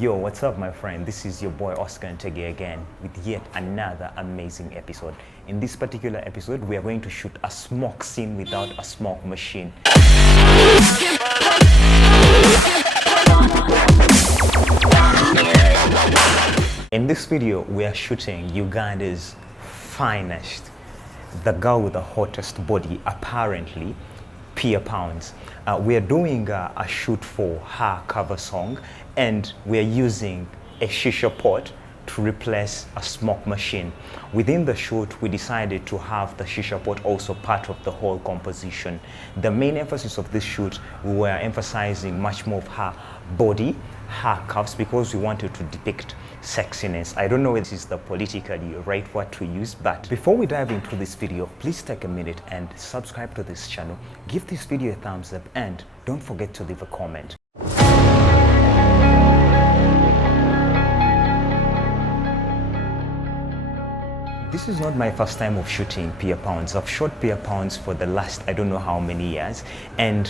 Yo, what's up my friend? This is your boy Oscar Ntege again with yet another amazing episode. In this particular episode, we are going to shoot a smoke scene without a smoke machine. In this video, we are shooting Uganda's finest, the girl with the hottest body, apparently, Pia Pounds. We are doing a shoot for her cover song, and we are using a shisha pot to replace a smoke machine. Within the shoot, we decided to have the shisha pot also part of the whole composition. The main emphasis of this shoot, we were emphasizing much more of her body, her curves, because we wanted to depict sexiness. I don't know if this is the politically right word to use, but before we dive into this video, please take a minute and subscribe to this channel, give this video a thumbs up, and don't forget to leave a comment. This is not my first time of shooting Pia Pounds. I've shot Pia Pounds for the last I don't know how many years, and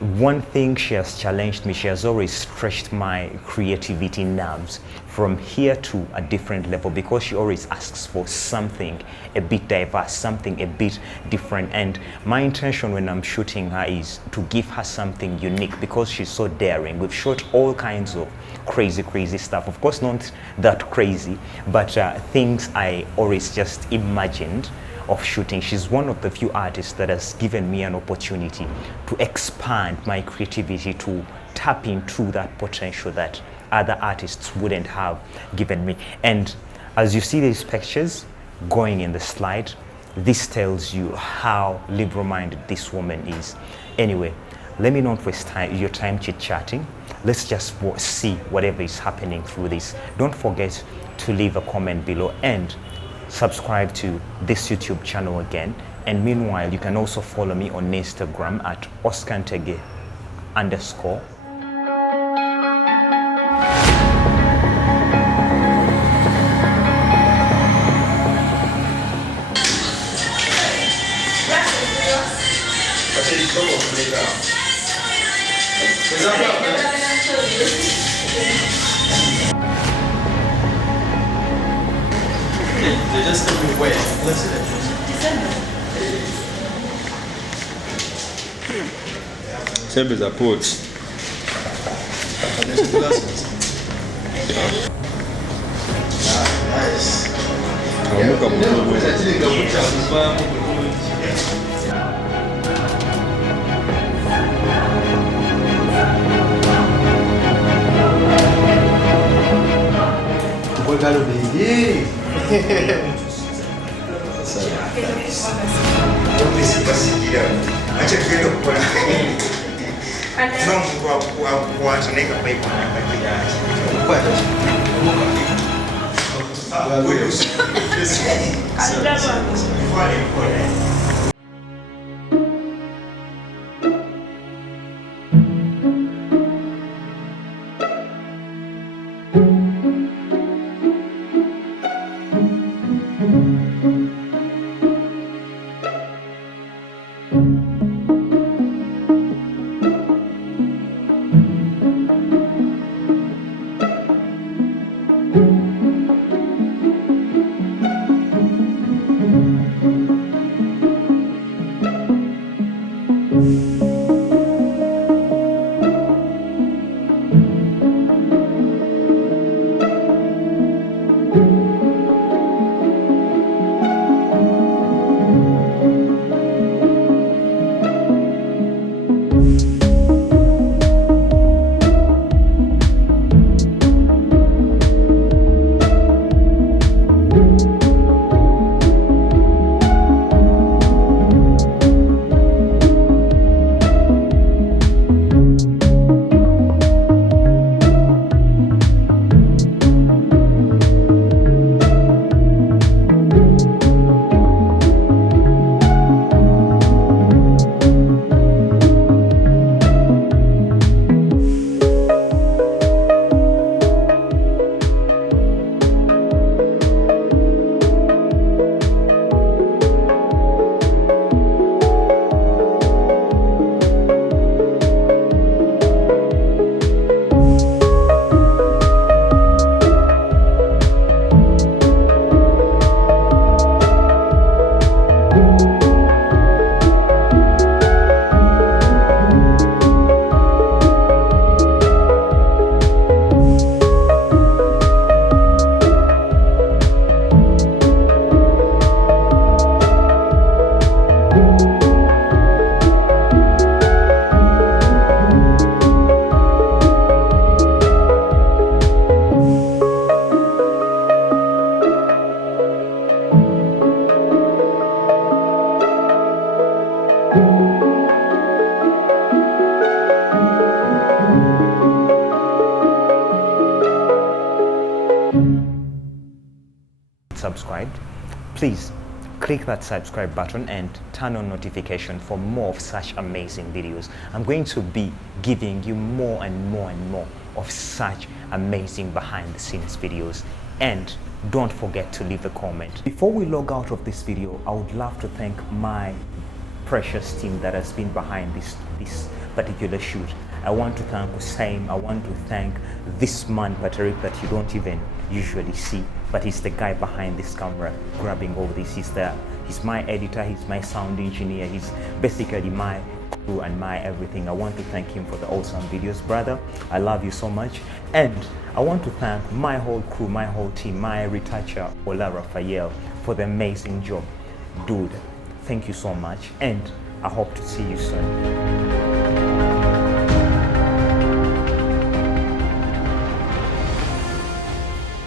one thing she has challenged me, she has always stretched my creativity nerves from here to a different level, because she always asks for something a bit diverse, something a bit different. And my intention when I'm shooting her is to give her something unique, because she's so daring. We've shot all kinds of crazy stuff, of course not that crazy, but things I always just imagined of shooting. She's one of the few artists that has given me an opportunity to expand my creativity, to tap into that potential that other artists wouldn't have given me. And as you see these pictures going in the slide, this tells you how liberal-minded this woman is. Anyway, let me not waste your time chit-chatting. Let's just see whatever is happening through this. Don't forget to leave a comment below and subscribe to this YouTube channel again. And meanwhile, you can also follow me on Instagram at OscarNtege_. They just told me wait. December is a port. Nice. subscribed, please click that subscribe button and turn on notification for more of such amazing videos. I'm going to be giving you more and more and more of such amazing behind the scenes videos. And don't forget to leave a comment. Before we log out of this video, I would love to thank my precious team that has been behind this particular shoot. I want to thank Hussein. I want to thank this man, Patrick, that you don't even usually see, but he's the guy behind this camera grabbing all this. He's my editor, he's my sound engineer, he's basically my crew and my everything. I want to thank him for the awesome videos. Brother, I love you so much. And I want to thank my whole crew, my whole team, my retoucher, Ola Raphael, for the amazing job. Dude, thank you so much, and I hope to see you soon.